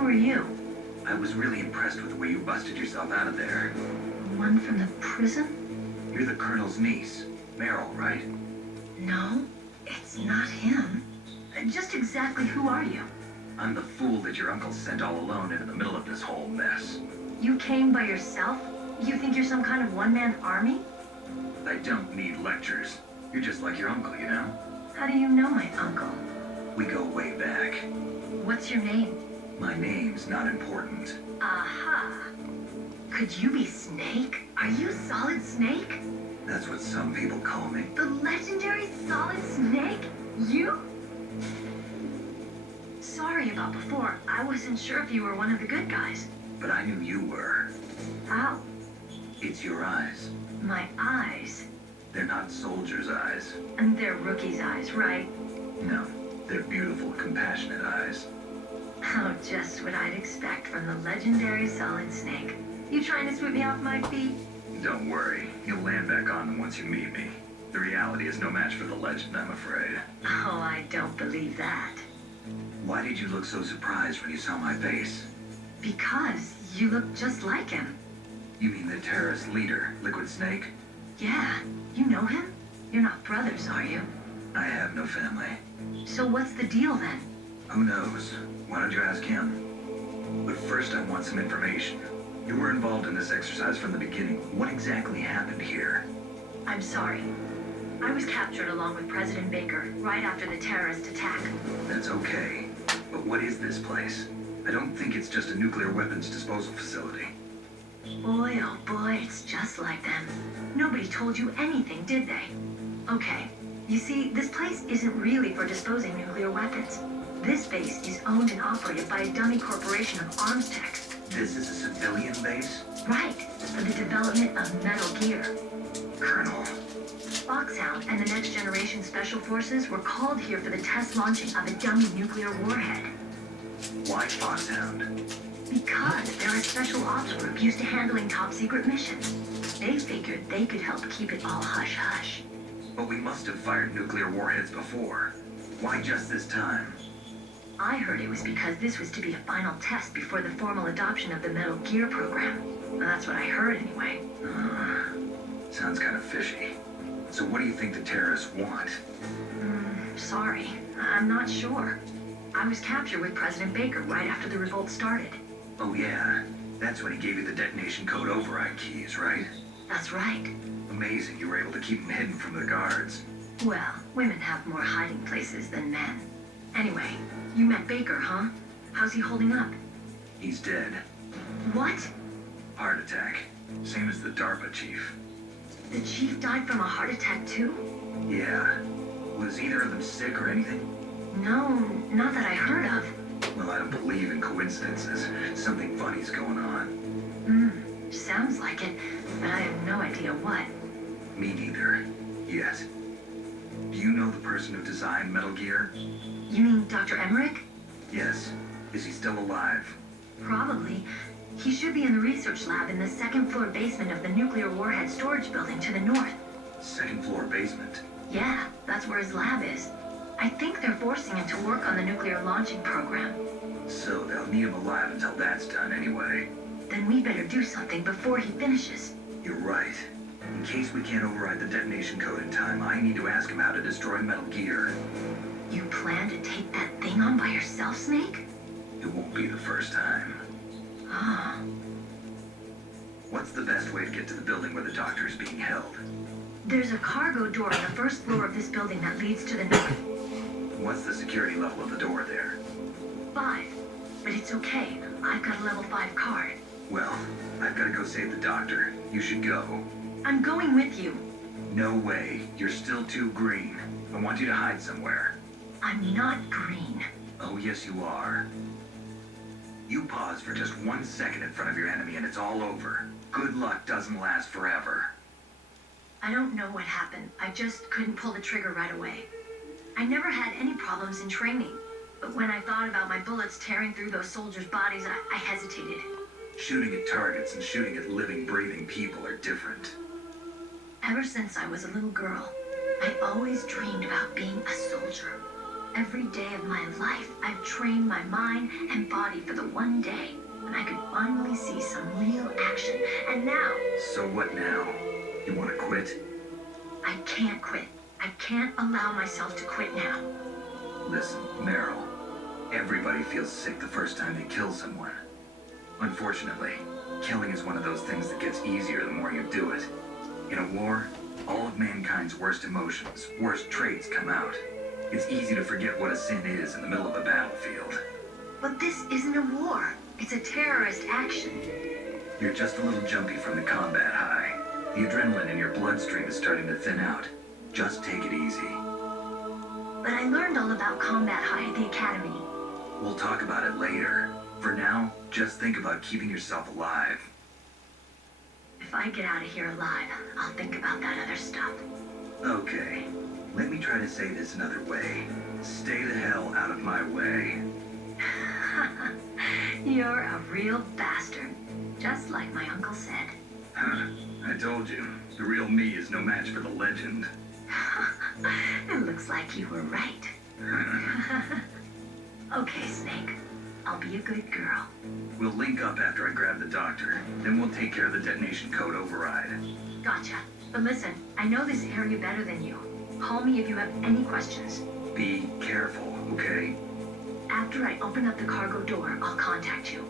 Who are you? I was really impressed with the way you busted yourself out of there. The one from the prison? You're the Colonel's niece, Meryl, right? No, it's not him. Just exactly who are you? I'm the fool that your uncle sent all alone into the middle of this whole mess. You came by yourself? You think you're some kind of one-man army? I don't need lectures. You're just like your uncle, you know? How do you know my uncle? We go way back. What's your name? My name's not important. Aha. Could you be Snake? Are you Solid Snake? That's what some people call me. The legendary Solid Snake? You? Sorry about before. I wasn't sure if you were one of the good guys. But I knew you were. How? It's your eyes. My eyes. They're not soldiers' eyes. And they're rookie's eyes, right? No, they're beautiful, compassionate eyes. Oh, just what I'd expect from the legendary Solid Snake. You trying to sweep me off my feet? Don't worry, you'll land back on them once you meet me. The reality is no match for the legend, I'm afraid. Oh, I don't believe that. Why did you look so surprised when you saw my face? Because you look just like him. You mean the terrorist leader, Liquid Snake? Yeah, you know him? You're not brothers, are you? I have no family. So what's the deal then? Who knows? Why don't you ask him? But first I want some information. You were involved in this exercise from the beginning. What exactly happened here? I'm sorry. I was captured along with President Baker right after the terrorist attack. That's okay. But what is this place? I don't think it's just a nuclear weapons disposal facility. Boy, oh boy, it's just like them. Nobody told you anything, did they? Okay, you see, this place isn't really for disposing nuclear weapons. This base is owned and operated by a dummy corporation of arms tech. This is a civilian base? Right, for the development of Metal Gear. Colonel. Foxhound and the Next Generation Special Forces were called here for the test launching of a dummy nuclear warhead. Why Foxhound? Because they're a special ops group used to handling top secret missions. They figured they could help keep it all hush-hush. But we must have fired nuclear warheads before. Why just this time? I heard it was because this was to be a final test before the formal adoption of the Metal Gear program. Well, that's what I heard anyway. Sounds kind of fishy. So what do you think the terrorists want? Sorry, I'm not sure. I was captured with President Baker right after the revolt started. Oh yeah, that's when he gave you the detonation code override keys, right? That's right. Amazing you were able to keep them hidden from the guards. Well, women have more hiding places than men. Anyway, you met Baker, huh? How's he holding up? He's dead. What? Heart attack. Same as the DARPA chief. The chief died from a heart attack too? Yeah. Was either of them sick or anything? No, not that I heard of. Well, I don't believe in coincidences. Something funny's going on. Sounds like it, but I have no idea what. Me neither. Yet. Do you know the person who designed Metal Gear? You mean Dr. Emmerich? Yes. Is he still alive? Probably. He should be in the research lab in the second floor basement of the nuclear warhead storage building to the north. Second floor basement? Yeah, that's where his lab is. I think they're forcing him to work on the nuclear launching program. So they'll need him alive until that's done anyway. Then we better do something before he finishes. You're right. In case we can't override the detonation code in time, I need to ask him how to destroy Metal Gear. You plan to take that thing on by yourself, Snake? It won't be the first time. Ah. What's the best way to get to the building where the doctor is being held? There's a cargo door on the first floor of this building that leads to the north. What's the security level of the door there? 5. But it's okay. I've got a level 5 card. Well, I've got to go save the doctor. You should go. I'm going with you. No way. You're still too green. I want you to hide somewhere. I'm not green. Oh, yes, you are. You pause for just 1 second in front of your enemy and it's all over. Good luck doesn't last forever. I don't know what happened. I just couldn't pull the trigger right away. I never had any problems in training. But when I thought about my bullets tearing through those soldiers' bodies, I hesitated. Shooting at targets and shooting at living, breathing people are different. Ever since I was a little girl, I always dreamed about being a soldier. Every day of my life, I've trained my mind and body for the one day when I could finally see some real action. And now... So what now? You want to quit? I can't quit. I can't allow myself to quit now. Listen, Meryl. Everybody feels sick the first time they kill someone. Unfortunately, killing is one of those things that gets easier the more you do it. In a war, all of mankind's worst emotions, worst traits come out. It's easy to forget what a sin is in the middle of a battlefield. But this isn't a war. It's a terrorist action. You're just a little jumpy from the combat high. The adrenaline in your bloodstream is starting to thin out. Just take it easy. But I learned all about combat high at the academy. We'll talk about it later. For now, just think about keeping yourself alive. If I get out of here alive, I'll think about that other stuff. Okay. Let me try to say this another way. Stay the hell out of my way. You're a real bastard. Just like my uncle said. I told you, the real me is no match for the legend. It looks like you were right. Okay, Snake. I'll be a good girl. We'll link up after I grab the doctor. Then we'll take care of the detonation code override. Gotcha. But listen, I know this area better than you. Call me if you have any questions. Be careful, okay? After I open up the cargo door, I'll contact you.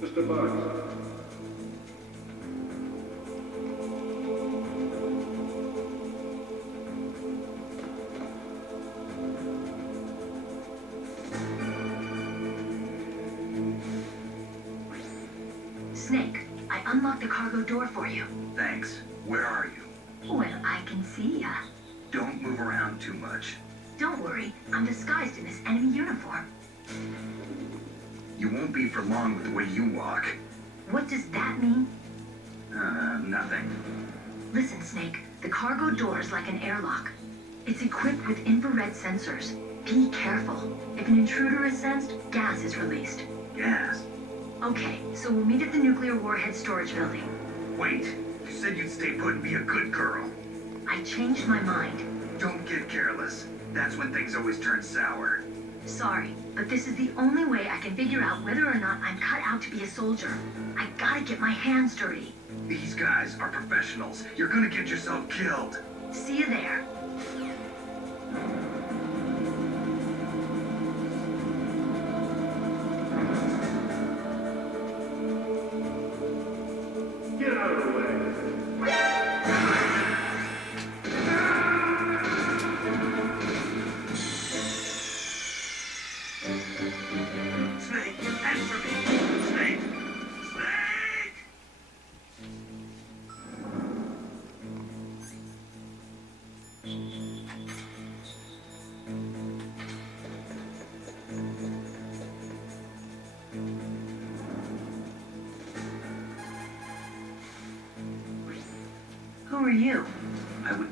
Mr. Bugs. Snake, I unlocked the cargo door for you. Thanks. Where are you? Well, I can see ya. Don't move around too much. Don't worry, I'm disguised in this enemy uniform. You won't be for long with the way you walk. What does that mean? Nothing. Listen, Snake, the cargo door is like an airlock. It's equipped with infrared sensors. Be careful. If an intruder is sensed, gas is released. Gas? Okay, so we'll meet at the nuclear warhead storage building. Wait, you said you'd stay put and be a good girl. I changed my mind. Don't get careless. That's when things always turn sour. Sorry, but this is the only way I can figure out whether or not I'm cut out to be a soldier. I gotta get my hands dirty. These guys are professionals. You're gonna get yourself killed. See you there. Get out of the way. Snake, answer me! Snake! Snake! Who are you? I would...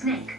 snake.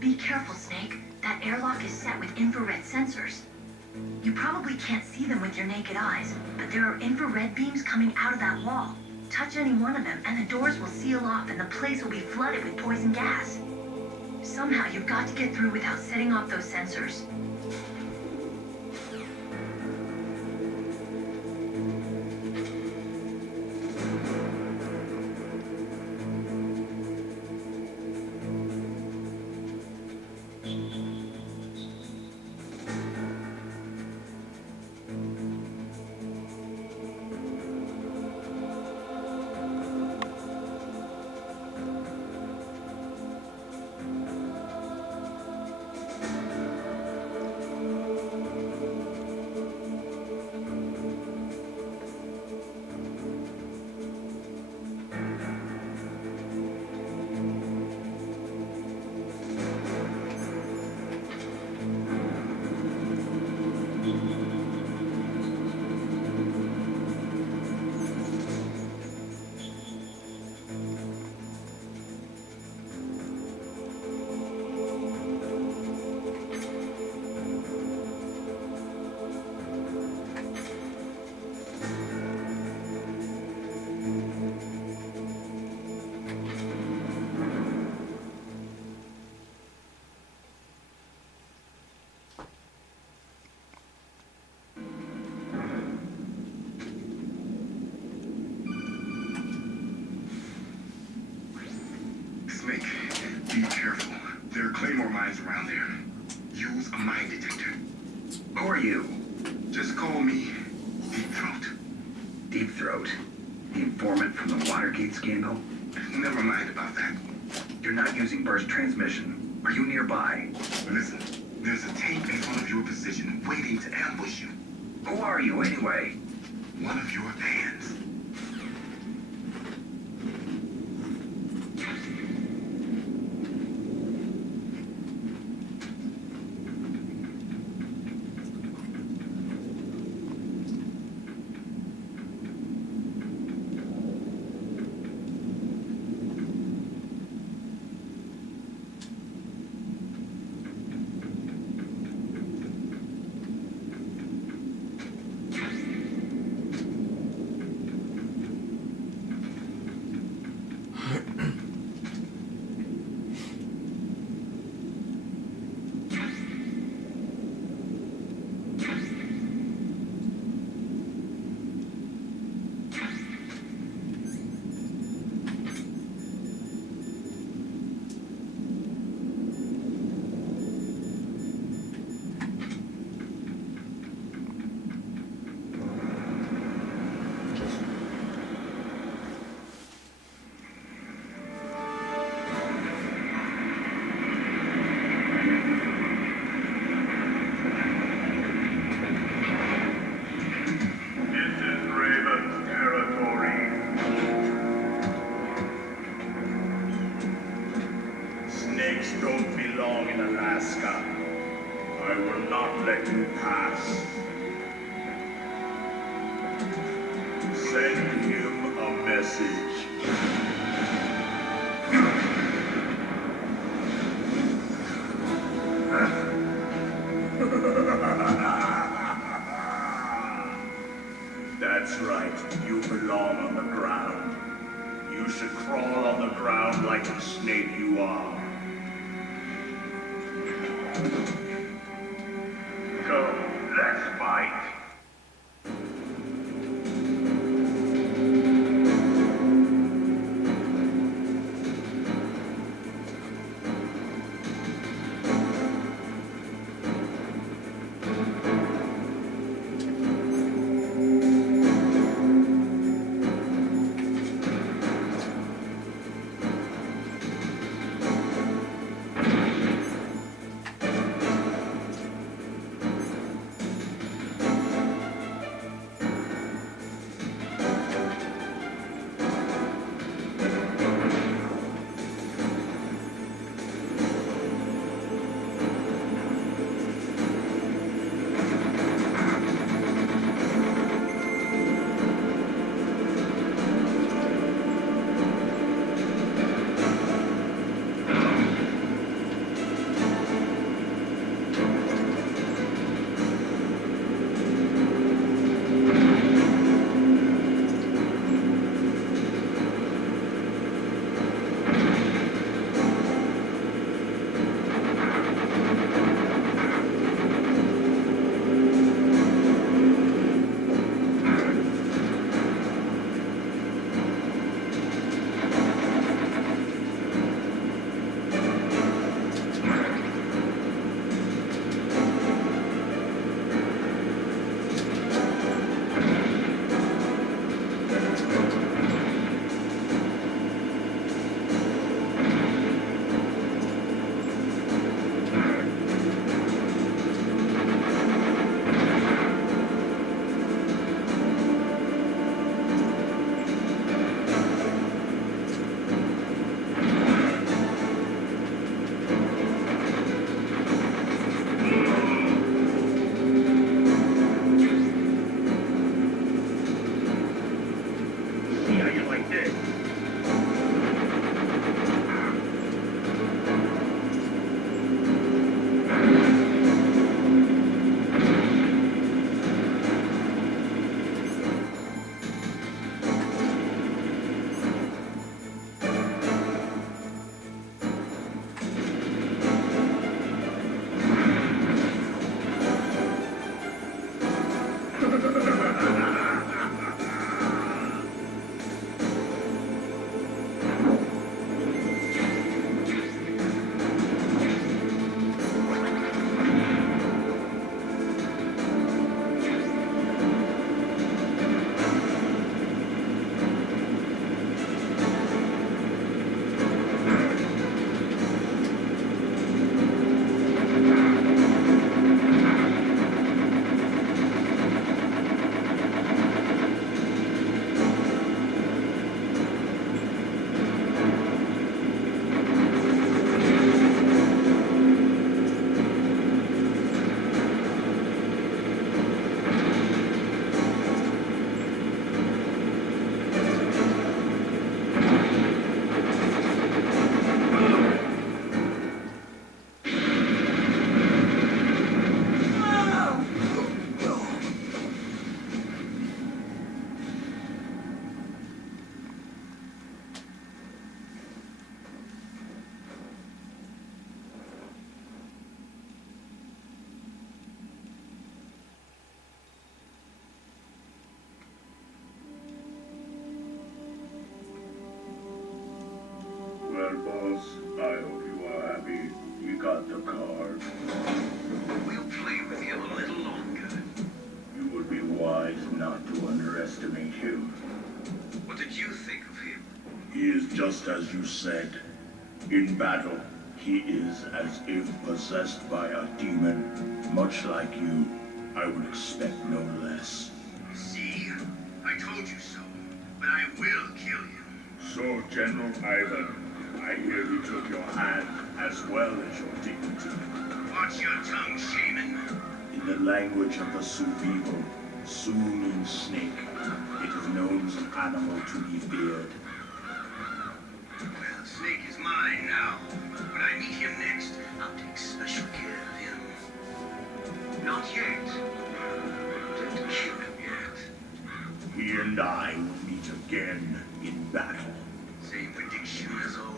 Be careful, Snake. That airlock is set with infrared sensors. You probably can't see them with your naked eyes, but there are infrared beams coming out of that wall. Touch any one of them, and the doors will seal off, and the place will be flooded with poison gas. Somehow, you've got to get through without setting off those sensors. Snake, be careful. There are claymore mines around there. Use a mine detector. Who are you? Just call me Deep Throat. Deep Throat? The informant from the Watergate scandal? Never mind about that. You're not using burst transmission. Are you nearby? Listen, there's a tank in front of your position waiting to ambush you. Who are you anyway? One of your fans. Snakes don't belong in Alaska. I will not let you pass. Send him a message. That's right, you belong on the ground. You should crawl on the ground like the snake you are. Come, let's fight. see how you like this. Well, boss, I hope you are happy. You got the card. We'll play with him a little longer. You would be wise not to underestimate him. What did you think of him? He is just as you said. In battle, he is as if possessed by a demon. Much like you, I would expect no less. See? I told you so. But I will kill you. So, General Ivan, I hear you took your hand as well as your dignity. Watch your tongue, shaman. In the language of the Sioux people, Sioux means snake. It is known as an animal to be feared. Well, Snake is mine now. When I meet him next, I'll take special care of him. Not yet. Don't kill him yet. He and I will meet again in battle. Same prediction as always.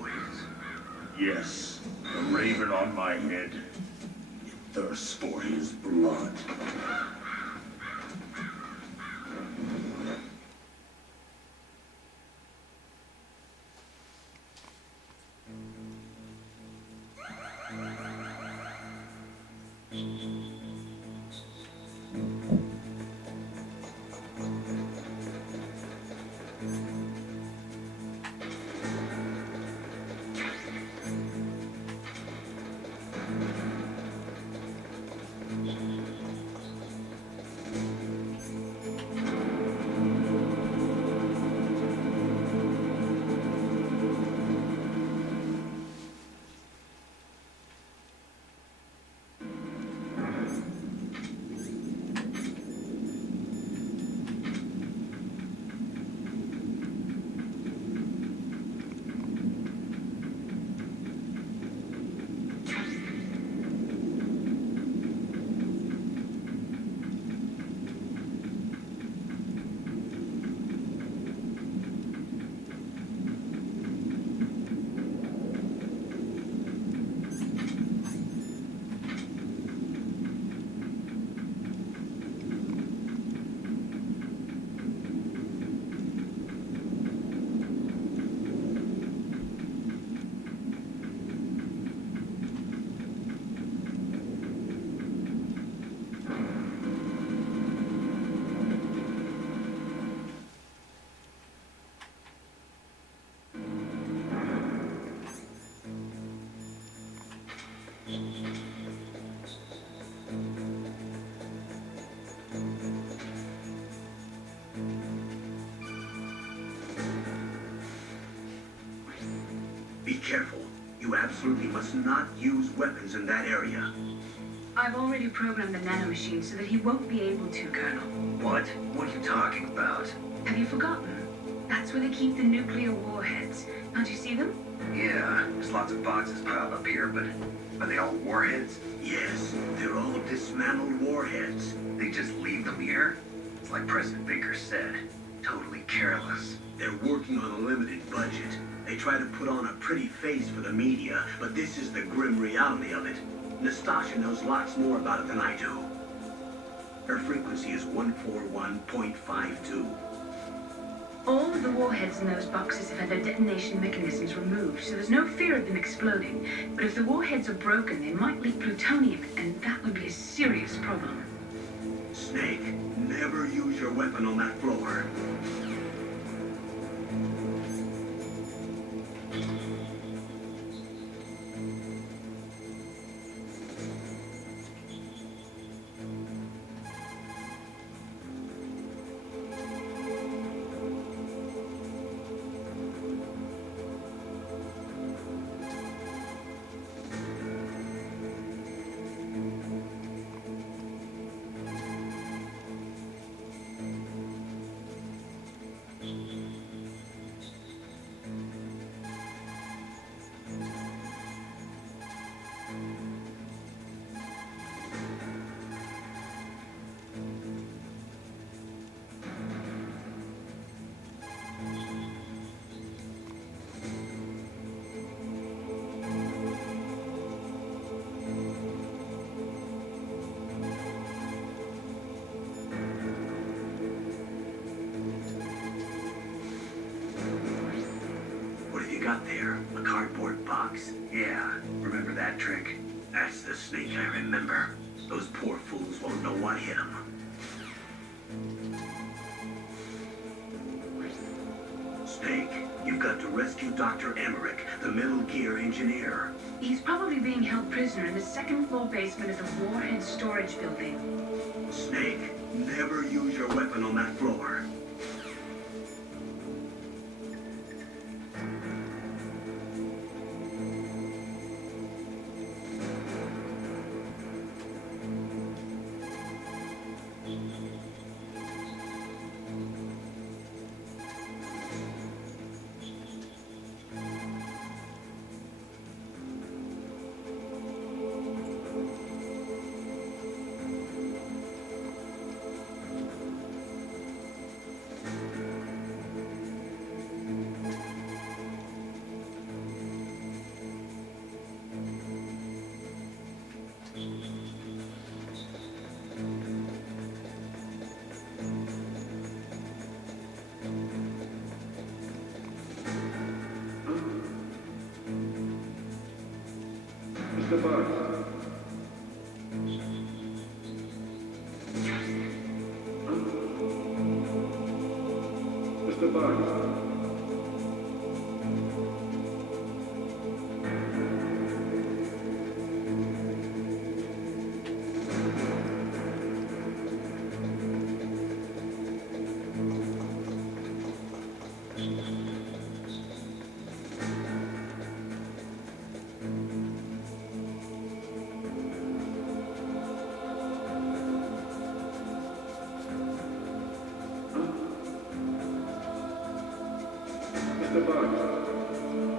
Yes, the raven on my head. It thirsts for his blood. Be careful. You absolutely must not use weapons in that area. I've already programmed the nanomachine so that he won't be able to, Colonel. What? What are you talking about? Have you forgotten? That's where they keep the nuclear warheads. Can't you see them? Yeah, there's lots of boxes piled up here, but are they all warheads? Yes, they're all dismantled warheads. They just leave them here? It's like President Baker said, totally careless. They're working on a limited budget. They try to put on a pretty face for the media, but this is the grim reality of it. Nastasha knows lots more about it than I do. Her frequency is 141.52. All of the warheads in those boxes have had their detonation mechanisms removed, so there's no fear of them exploding. But if the warheads are broken, they might leak plutonium, and that would be a serious problem. Snake, never use your weapon on that floor. Got there? A cardboard box? Yeah, remember that trick? That's the Snake I remember. Those poor fools won't know what hit them. Snake, you've got to rescue Dr. Emmerich, the Metal Gear engineer. He's probably being held prisoner in the second-floor basement of the warhead storage building. Snake, never use your weapon on that floor. Mr. Bugs. Mr. Bugs. Mr. Bugs.